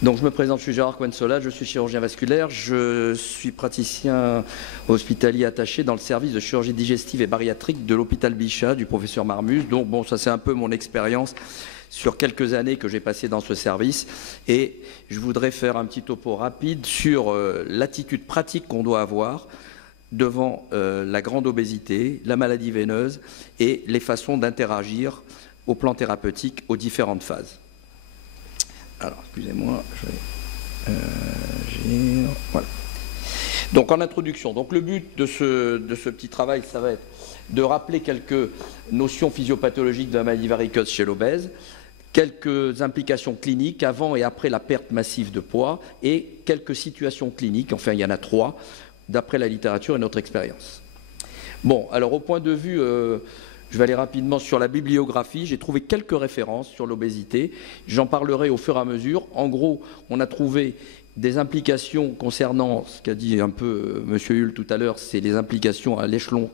Donc je me présente, je suis Gérard Coensola, je suis chirurgien vasculaire, je suis praticien hospitalier attaché dans le service de chirurgie digestive et bariatrique de l'hôpital Bichat du professeur Marmus. Donc bon, ça c'est un peu mon expérience sur quelques années que j'ai passé dans ce service et je voudrais faire un petit topo rapide sur l'attitude pratique qu'on doit avoir devant la grande obésité, la maladie veineuse et les façons d'interagir au plan thérapeutique aux différentes phases. Alors, excusez-moi, voilà. Donc, en introduction, donc, le but de ce petit travail, ça va être de rappeler quelques notions physiopathologiques de la maladie varicose chez l'obèse, quelques implications cliniques avant et après la perte massive de poids et quelques situations cliniques, enfin il y en a 3, d'après la littérature et notre expérience. Bon, alors au point de vue... je vais aller rapidement sur la bibliographie. J'ai trouvé quelques références sur l'obésité. J'en parlerai au fur et à mesure. En gros, on a trouvé des implications concernant, ce qu'a dit un peu M. Hull tout à l'heure, c'est les implications à l'échelon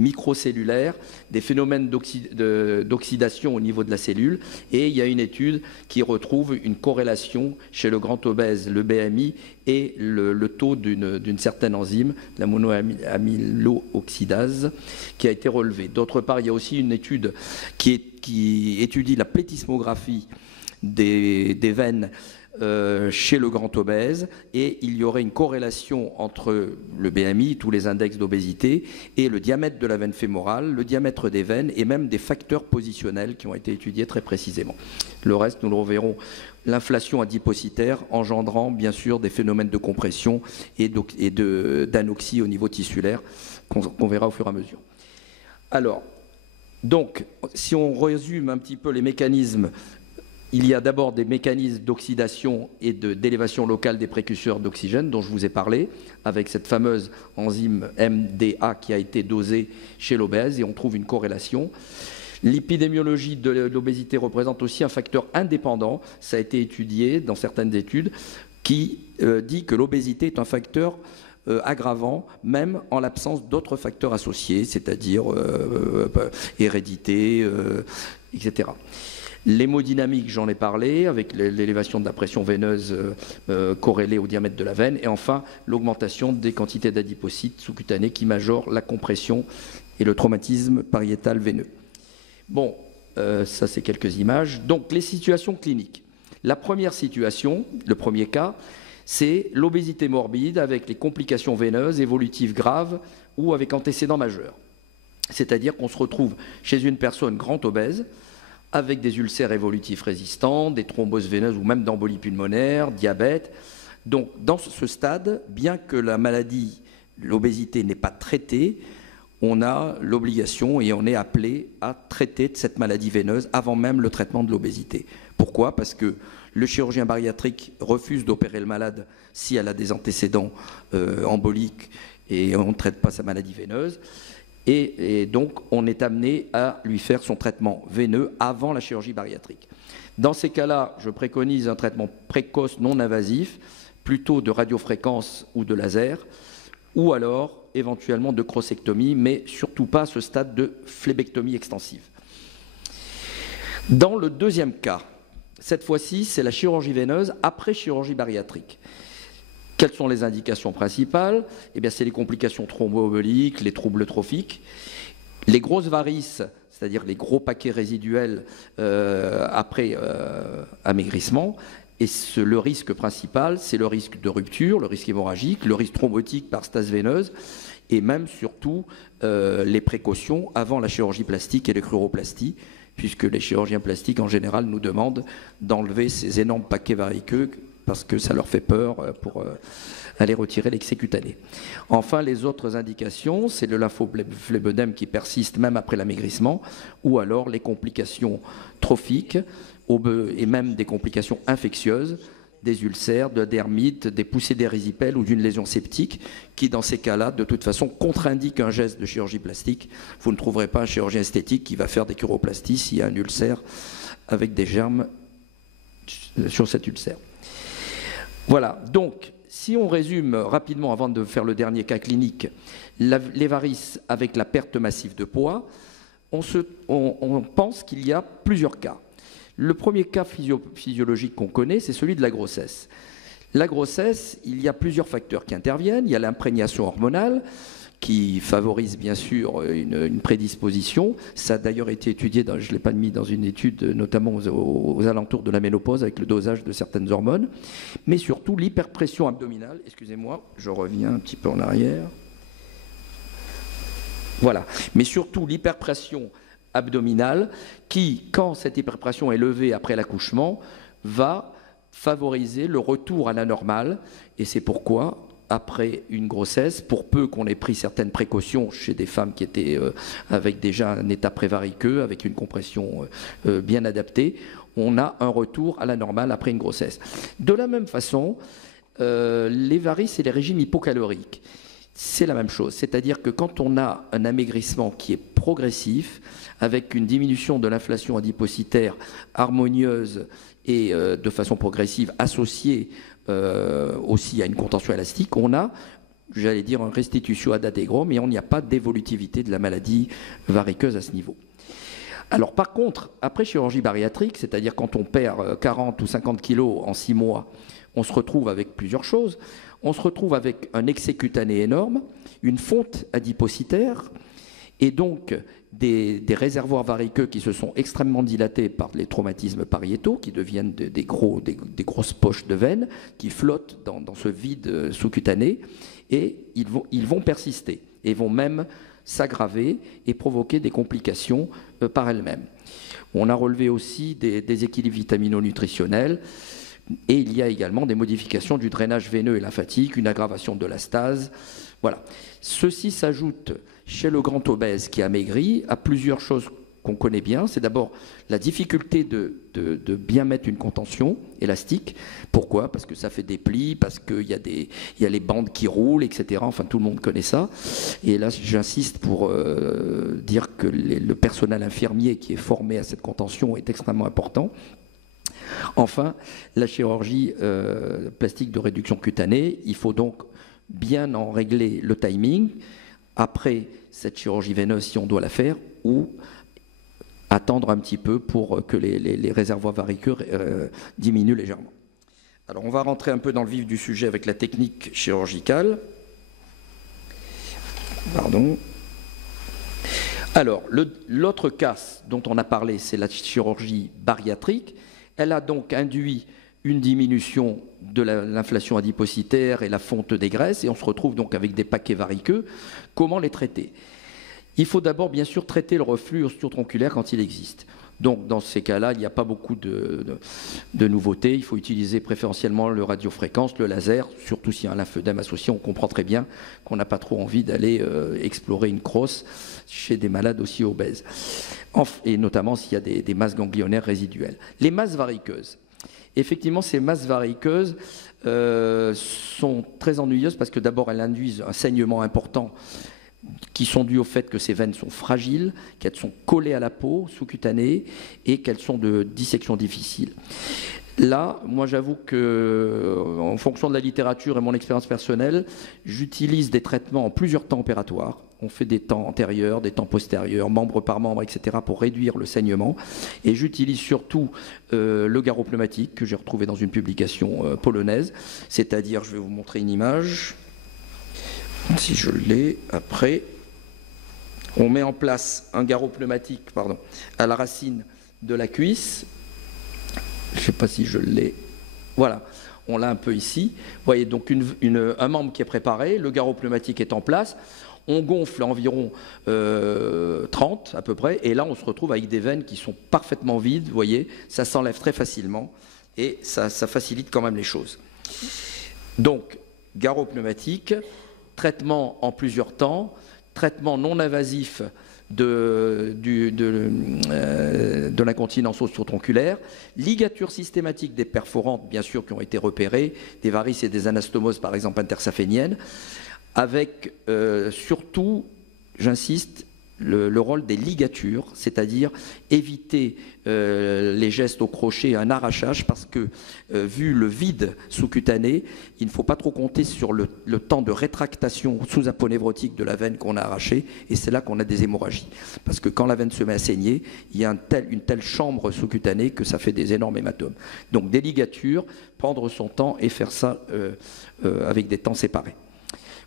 microcellulaire, des phénomènes d'oxydation au niveau de la cellule. Et il y a une étude qui retrouve une corrélation chez le grand obèse, le BMI, et le taux d'une certaine enzyme, la monoamylooxydase, qui a été relevée. D'autre part, il y a aussi une étude qui étudie la plétismographie des veines chez le grand obèse, et il y aurait une corrélation entre le BMI, tous les index d'obésité, et le diamètre de la veine fémorale, le diamètre des veines, et même des facteurs positionnels qui ont été étudiés très précisément. Le reste, nous le reverrons. L'inflation adipocytaire engendrant bien sûr des phénomènes de compression et d'anoxie au niveau tissulaire qu'on verra au fur et à mesure. Alors, donc, si on résume un petit peu les mécanismes, il y a d'abord des mécanismes d'oxydation et d'élévation locale des précurseurs d'oxygène dont je vous ai parlé, avec cette fameuse enzyme MDA qui a été dosée chez l'obèse, et on trouve une corrélation. L'épidémiologie de l'obésité représente aussi un facteur indépendant, ça a été étudié dans certaines études, qui dit que l'obésité est un facteur aggravant, même en l'absence d'autres facteurs associés, c'est-à-dire hérédité, etc. L'hémodynamique, j'en ai parlé, avec l'élévation de la pression veineuse corrélée au diamètre de la veine, et enfin l'augmentation des quantités d'adipocytes sous-cutanés qui majorent la compression et le traumatisme pariétal veineux. Bon, ça c'est quelques images. Donc les situations cliniques. La première situation, le premier cas, c'est l'obésité morbide avec les complications veineuses évolutives graves ou avec antécédents majeurs. C'est-à-dire qu'on se retrouve chez une personne grand obèse avec des ulcères évolutifs résistants, des thromboses veineuses ou même d'embolie pulmonaire, diabète. Donc dans ce stade, bien que la maladie, l'obésité n'est pas traitée, on a l'obligation et on est appelé à traiter de cette maladie veineuse avant même le traitement de l'obésité. Pourquoi? Parce que le chirurgien bariatrique refuse d'opérer le malade si elle a des antécédents emboliques et on ne traite pas sa maladie veineuse. Et donc, on est amené à lui faire son traitement veineux avant la chirurgie bariatrique. Dans ces cas-là, je préconise un traitement précoce non invasif, plutôt de radiofréquence ou de laser, ou alors éventuellement de crossectomie, mais surtout pas à ce stade de phlébectomie extensive. Dans le deuxième cas, cette fois-ci, c'est la chirurgie veineuse après chirurgie bariatrique. Quelles sont les indications principales? Eh bien, c'est les complications thromboemboliques, les troubles trophiques, les grosses varices, c'est-à-dire les gros paquets résiduels après amaigrissement. Et le risque principal, c'est le risque de rupture, le risque hémorragique, le risque thrombotique par stase veineuse, et même surtout les précautions avant la chirurgie plastique et les chloroplasties, puisque les chirurgiens plastiques en général nous demandent d'enlever ces énormes paquets variqueux parce que ça leur fait peur pour aller retirer l'excès cutané. Enfin, les autres indications, c'est le lymphophlébodème qui persiste même après l'amaigrissement, ou alors les complications trophiques et même des complications infectieuses, des ulcères, de la dermite, des poussées d'érysipèle ou d'une lésion septique, qui dans ces cas-là, de toute façon, contre-indiquent un geste de chirurgie plastique. Vous ne trouverez pas un chirurgien esthétique qui va faire des chiroplasties s'il y a un ulcère avec des germes sur cet ulcère. Voilà, donc, si on résume rapidement, avant de faire le dernier cas clinique, les varices avec la perte massive de poids, on pense qu'il y a plusieurs cas. Le premier cas physiologique qu'on connaît, c'est celui de la grossesse. La grossesse, il y a plusieurs facteurs qui interviennent. Il y a l'imprégnation hormonale, qui favorise bien sûr une prédisposition. Ça a d'ailleurs été étudié, je ne l'ai pas mis dans une étude, notamment aux alentours de la ménopause, avec le dosage de certaines hormones, mais surtout l'hyperpression abdominale. Excusez-moi, je reviens un petit peu en arrière. Voilà, mais surtout l'hyperpression abdominale qui, quand cette hyperpression est levée après l'accouchement, va favoriser le retour à la normale, et c'est pourquoi après une grossesse, pour peu qu'on ait pris certaines précautions chez des femmes qui étaient avec déjà un état prévariceux, avec une compression bien adaptée, on a un retour à la normale après une grossesse. De la même façon, les varices et les régimes hypocaloriques, c'est la même chose. C'est-à-dire que quand on a un amaigrissement qui est progressif, avec une diminution de l'inflation adipocytaire harmonieuse et de façon progressive associée aussi à une contention élastique, on a, j'allais dire, un restitutio ad integrum, mais on n'y a pas d'évolutivité de la maladie variqueuse à ce niveau. Alors par contre, après chirurgie bariatrique, c'est-à-dire quand on perd 40 ou 50 kilos en 6 mois, on se retrouve avec plusieurs choses. On se retrouve avec un excès cutané énorme, une fonte adipocytaire, et donc des réservoirs variqueux qui se sont extrêmement dilatés par les traumatismes pariétaux, qui deviennent des grosses poches de veines qui flottent dans ce vide sous-cutané, et ils vont persister, et vont même s'aggraver et provoquer des complications par elles-mêmes. On a relevé aussi des déséquilibres vitamino-nutritionnels, et il y a également des modifications du drainage veineux et lymphatique, une aggravation de la stase. Voilà. Ceci s'ajoute chez le grand obèse qui a maigri à plusieurs choses qu'on connaît bien. C'est d'abord la difficulté de bien mettre une contention élastique. Pourquoi? Parce que ça fait des plis, parce qu'il y a les bandes qui roulent, etc. Enfin, tout le monde connaît ça. Et là, j'insiste pour dire que le personnel infirmier qui est formé à cette contention est extrêmement important. Enfin, la chirurgie plastique de réduction cutanée, il faut donc bien en régler le timing après cette chirurgie veineuse si on doit la faire, ou attendre un petit peu pour que les réservoirs variqueux diminuent légèrement. Alors on va rentrer un peu dans le vif du sujet avec la technique chirurgicale. Pardon. Alors l'autre cas dont on a parlé, c'est la chirurgie bariatrique. Elle a donc induit une diminution de l'inflation adipocytaire et la fonte des graisses, et on se retrouve donc avec des paquets variqueux. Comment les traiter? Il faut d'abord, bien sûr, traiter le reflux osteo-tronculaire quand il existe. Donc, dans ces cas-là, il n'y a pas beaucoup de nouveautés. Il faut utiliser préférentiellement le radiofréquence, le laser, surtout s'il y a un lymphœdème associé. On comprend très bien qu'on n'a pas trop envie d'aller explorer une crosse chez des malades aussi obèses, et notamment s'il y a des masses ganglionnaires résiduelles. Les masses variqueuses. Effectivement, ces masses variqueuses sont très ennuyeuses parce que d'abord, elles induisent un saignement important qui sont dus au fait que ces veines sont fragiles, qu'elles sont collées à la peau sous-cutanée et qu'elles sont de dissection difficile. Là, moi j'avoue que, en fonction de la littérature et mon expérience personnelle, j'utilise des traitements en plusieurs temps opératoires. On fait des temps antérieurs, des temps postérieurs, membre par membre, etc. pour réduire le saignement. Et j'utilise surtout le garrot pneumatique que j'ai retrouvé dans une publication polonaise. C'est-à-dire, je vais vous montrer une image, si je l'ai après. On met en place un garrot pneumatique à la racine de la cuisse. Je ne sais pas si je l'ai. Voilà, on l'a un peu ici. Vous voyez donc un membre qui est préparé, le garrot pneumatique est en place. On gonfle environ 30 à peu près, et là on se retrouve avec des veines qui sont parfaitement vides, vous voyez, ça s'enlève très facilement, et ça facilite quand même les choses. Donc, garrot pneumatique, traitement en plusieurs temps, traitement non invasif de l'incontinence osteo-tronculaire, ligature systématique des perforantes, bien sûr, qui ont été repérées, des varices et des anastomoses, par exemple, intersaphéniennes, avec surtout, j'insiste, le rôle des ligatures, c'est-à-dire éviter les gestes au crochet et un arrachage, parce que vu le vide sous-cutané, il ne faut pas trop compter sur le temps de rétractation sous-aponévrotique de la veine qu'on a arrachée, et c'est là qu'on a des hémorragies. Parce que quand la veine se met à saigner, il y a une telle chambre sous-cutanée que ça fait des énormes hématomes. Donc des ligatures, prendre son temps et faire ça avec des temps séparés.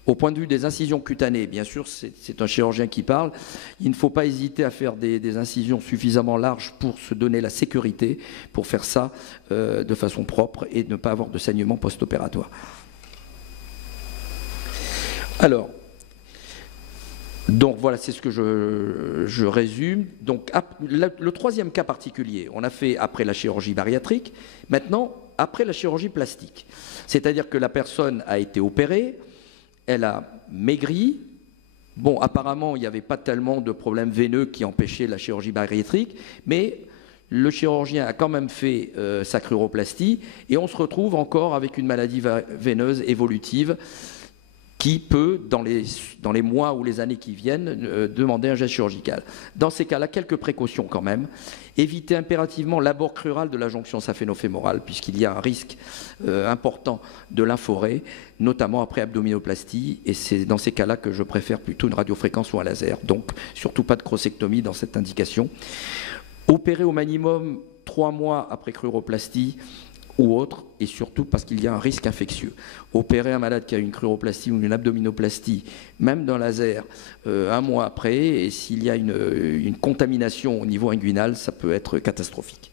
Au point de vue des incisions cutanées, bien sûr, c'est un chirurgien qui parle, il ne faut pas hésiter à faire des incisions suffisamment larges pour se donner la sécurité, pour faire ça de façon propre et ne pas avoir de saignement post-opératoire. Alors, donc voilà, c'est ce que je résume. Donc le troisième cas particulier, on a fait après la chirurgie bariatrique, maintenant après la chirurgie plastique. C'est-à-dire que la personne a été opérée, elle a maigri. Bon, apparemment, il n'y avait pas tellement de problèmes veineux qui empêchaient la chirurgie bariatrique, mais le chirurgien a quand même fait sa cruroplastie et on se retrouve encore avec une maladie veineuse évolutive qui peut, dans les mois ou les années qui viennent, demander un geste chirurgical. Dans ces cas-là, quelques précautions quand même. Éviter impérativement l'abord crural de la jonction saphéno-fémorale, puisqu'il y a un risque important de lymphorrhée, notamment après abdominoplastie, et c'est dans ces cas-là que je préfère plutôt une radiofréquence ou un laser. Donc, surtout pas de crocectomie dans cette indication. Opérer au minimum 3 mois après cruroplastie, ou autre, et surtout parce qu'il y a un risque infectieux. Opérer un malade qui a une cruroplastie ou une abdominoplastie, même d'un laser, 1 mois après, et s'il y a une contamination au niveau inguinal, ça peut être catastrophique.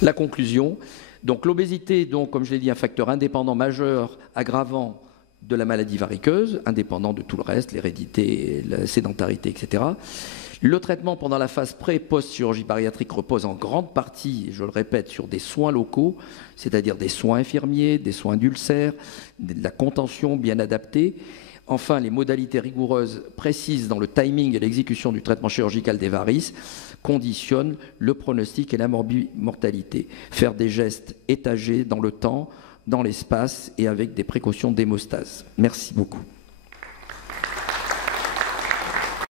La conclusion, donc l'obésité, donc, comme je l'ai dit, un facteur indépendant majeur, aggravant de la maladie variqueuse, indépendant de tout le reste, l'hérédité, la sédentarité, etc. Le traitement pendant la phase pré- et post-chirurgie bariatrique repose en grande partie, je le répète, sur des soins locaux, c'est-à-dire des soins infirmiers, des soins d'ulcères, de la contention bien adaptée. Enfin, les modalités rigoureuses précises dans le timing et l'exécution du traitement chirurgical des varices conditionnent le pronostic et la mortalité. Faire des gestes étagés dans le temps, dans l'espace et avec des précautions d'hémostase. Merci beaucoup.